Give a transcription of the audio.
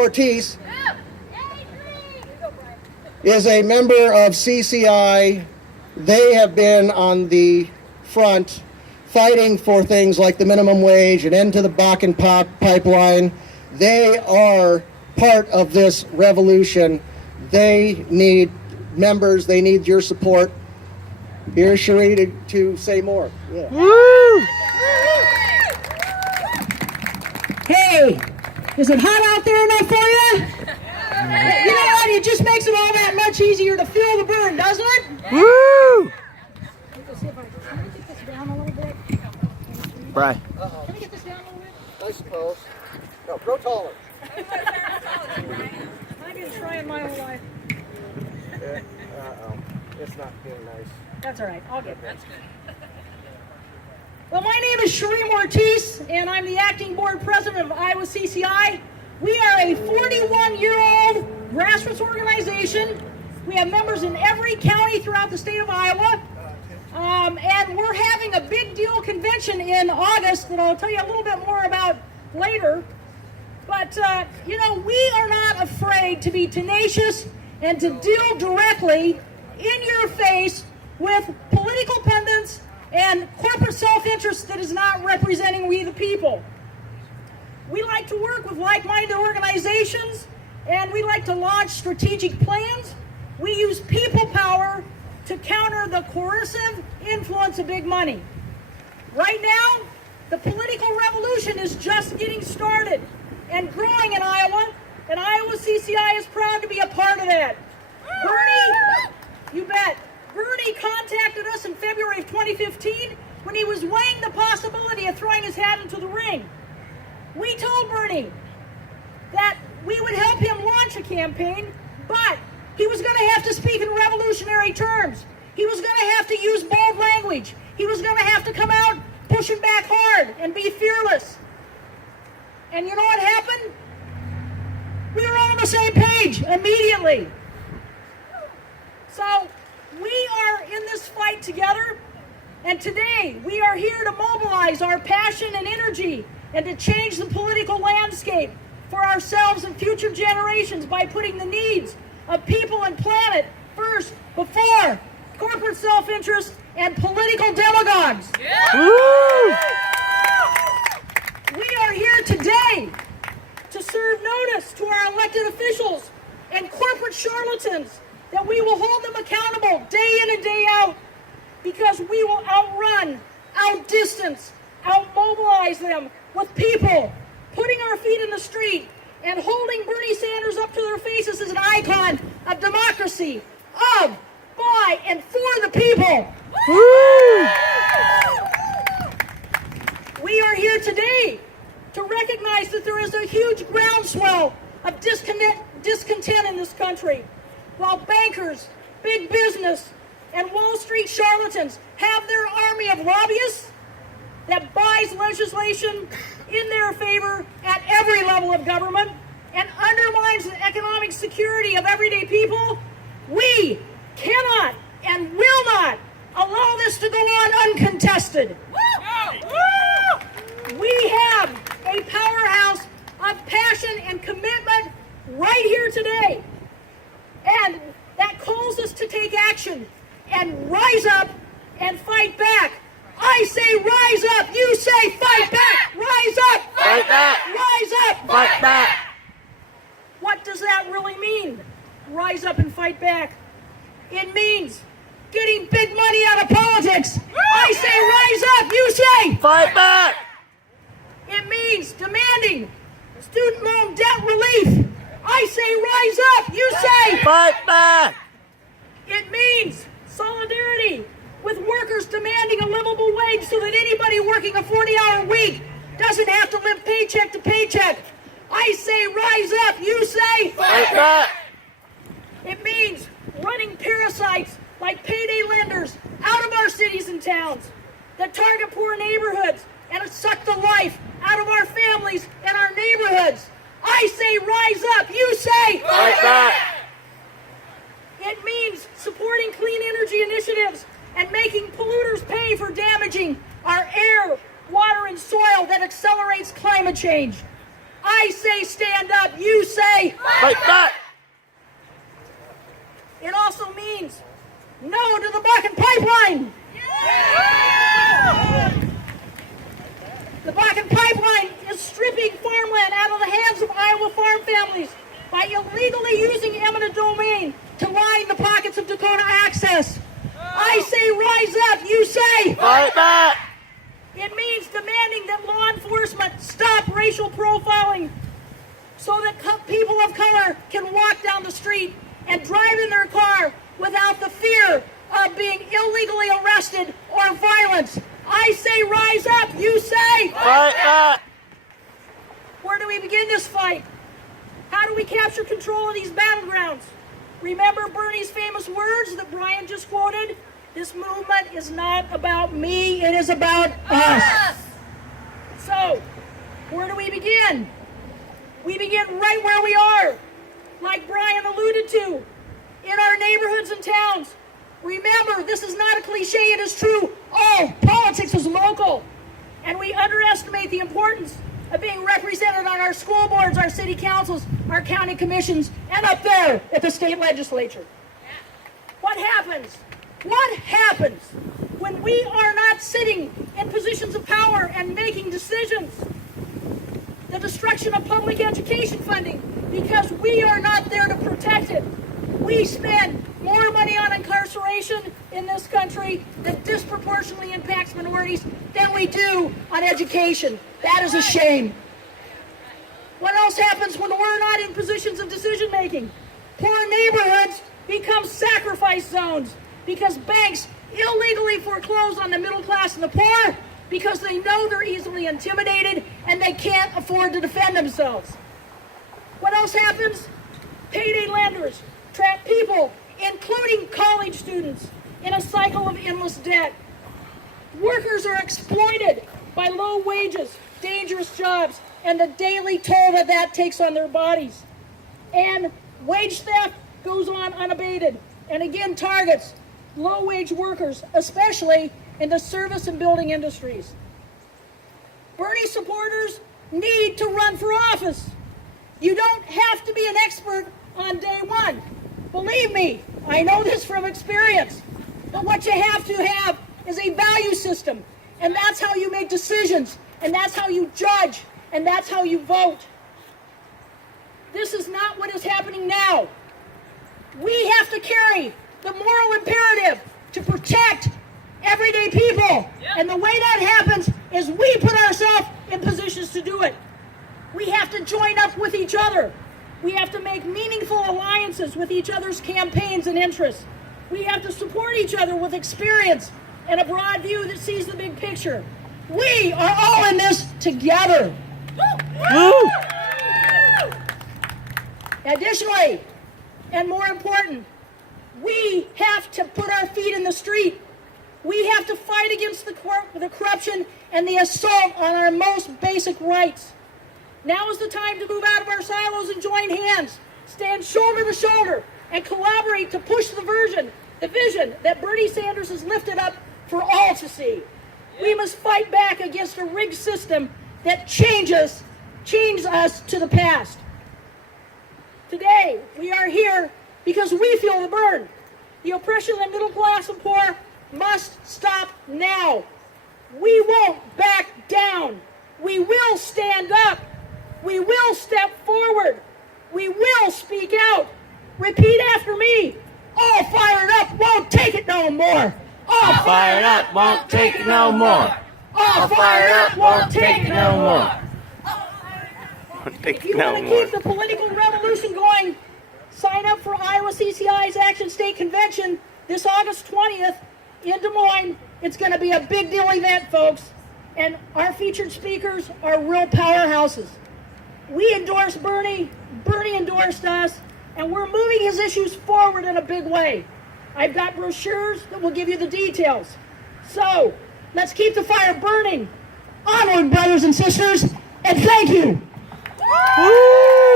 Ortiz is a member of CCI. They have been on the front fighting for things like the minimum wage and end to the Bakken pipeline. They are part of this revolution. They need members. They need your support. Here's Cherie to say more. Yeah. Woo! Hey, is it hot out there enough for you? You know what? It just makes it all that much easier to feel the burn, doesn't it? Woo! Can we get this down a little bit? Bry. Can we get this down a little bit? I suppose. No, grow taller. I've been trying my whole life. It's not being nice. That's all right. I'll get it. Well, my name is Cherie Ortiz, and I'm the acting board president of Iowa CCI. We are a 41-year-old grassroots organization. We have members in every county throughout the state of Iowa. And we're having a big deal convention in August that I'll tell you a little bit more about later. But, you know, we are not afraid to be tenacious and to deal directly in your face with political pundits and corporate self-interest that is not representing we the people. We like to work with like-minded organizations, and we like to launch strategic plans. We use people power to counter the coercive influence of big money. Right now, the political revolution is just getting started and growing in Iowa, and Iowa CCI is proud to be a part of that. Bernie, you bet. Bernie contacted us in February of 2015 when he was weighing the possibility of throwing his hat into the ring. We told Bernie that we would help him launch a campaign, but he was going to have to speak in revolutionary terms. He was going to have to use bold language. He was going to have to come out pushing back hard and be fearless. And you know what happened? We were all on the same page immediately. So we are in this fight together, and today we are here to mobilize our passion and energy and to change the political landscape for ourselves and future generations by putting the needs of people and planet first before corporate self-interest and political demagogues. Yeah. Woo! We are here today to serve notice to our elected officials and corporate charlatans that we will hold them accountable day in and day out, because we will outrun, outdistance, outmobilize them with people, putting our feet in the street and holding Bernie Sanders up to their faces as an icon of democracy, of, by, and for the people. Woo! We are here today to recognize that there is a huge groundswell of discontent in this country, while bankers, big business, and Wall Street charlatans have their army of lobbyists that buys legislation in their favor at every level of government and undermines the economic security of everyday people. We cannot and will not allow this to go on uncontested. We have a powerhouse of passion and commitment right here today, and that calls us to take action and rise up and fight back. I say rise up, you say fight back. Rise up, Fight back. Rise up, Fight back. What does that really mean? Rise up and fight back. It means getting big money out of politics. I say rise up, you say Fight back. it means demanding student loan debt relief. I say rise up, you say Fight back. it means solidarity with workers demanding a livable wage so that anybody working a 40-hour week doesn't have to live paycheck to paycheck. I say rise up, you say Fight back. It means running parasites like payday lenders out of our cities and towns that target poor neighborhoods and suck the life out of our families and our neighborhoods. I say rise up, you say Fight back. It means supporting clean energy initiatives and making polluters pay for damaging our air, water, and soil that accelerates climate change. I say stand up, you say Fight back! It also means no to the Bakken pipeline. The Bakken pipeline is stripping farmland out of the hands of Iowa farm families by illegally using eminent domain to line the pockets of Dakota access. I say rise up, you say Fight back! It means demanding that law enforcement stop racial profiling so that people of color can walk down the street and drive in their car without the fear of being illegally arrested or violence. I say rise up, you say Fight back! Where do we begin this fight? How do we capture control of these battlegrounds? Remember Bernie's famous words that Brian just quoted? This movement is not about me, it is about us. So, where do we begin? We begin right where we are, like Brian alluded to, in our neighborhoods and towns. Remember, this is not a cliche, it is true. All politics is local. And we underestimate the importance of being represented on our school boards, our city councils, our county commissions, and up there at the state legislature. What happens? What happens when we are not sitting in positions of power and making decisions? The destruction of public education funding because we are not there to protect it. We spend more money on incarceration in this country that disproportionately impacts minorities than we do on education. That is a shame. What else happens when we're not in positions of decision making? Poor neighborhoods become sacrifice zones because banks illegally foreclose on the middle class and the poor because they know they're easily intimidated and they can't afford to defend themselves. What else happens? Payday lenders trap people, including college students, in a cycle of endless debt. Workers are exploited by low wages, dangerous jobs, and the daily toll that takes on their bodies. And wage theft goes on unabated, and again targets low-wage workers, especially in the service and building industries. Bernie supporters need to run for office. You don't have to be an expert on day one. Believe me, I know this from experience. But what you have to have is a value system, and that's how you make decisions, and that's how you judge, and that's how you vote. This is not what is happening now. We have to carry the moral imperative to protect everyday people. And the way that happens is we put ourselves in positions to do it. We have to join up with each other. We have to make meaningful alliances with each other's campaigns and interests. We have to support each other with experience and a broad view that sees the big picture. We are all in this together. Woo! Additionally, and more important, we have to put our feet in the street. We have to fight against the corruption and the assault on our most basic rights. Now is the time to move out of our silos and join hands, stand shoulder to shoulder, and collaborate to push the vision that Bernie Sanders has lifted up for all to see. We must fight back against a rigged system that chains us to the past. Today, we are here because we feel the burn. The oppression of the middle class and poor must stop now. We won't back down. We will stand up. We will step forward. We will speak out. Repeat after me. All fired up, won't take it no more. All fired up, won't take it no more. All fired up, won't take it no more. Take If you it no want to more. keep the political revolution going, sign up for Iowa CCI's Action State Convention this August 20th in Des Moines. It's going to be a big deal event, folks. And our featured speakers are real powerhouses. We endorsed Bernie, Bernie endorsed us, and we're moving his issues forward in a big way. I've got brochures that will give you the details. So, let's keep the fire burning. Onward, brothers and sisters, and thank you. Woo!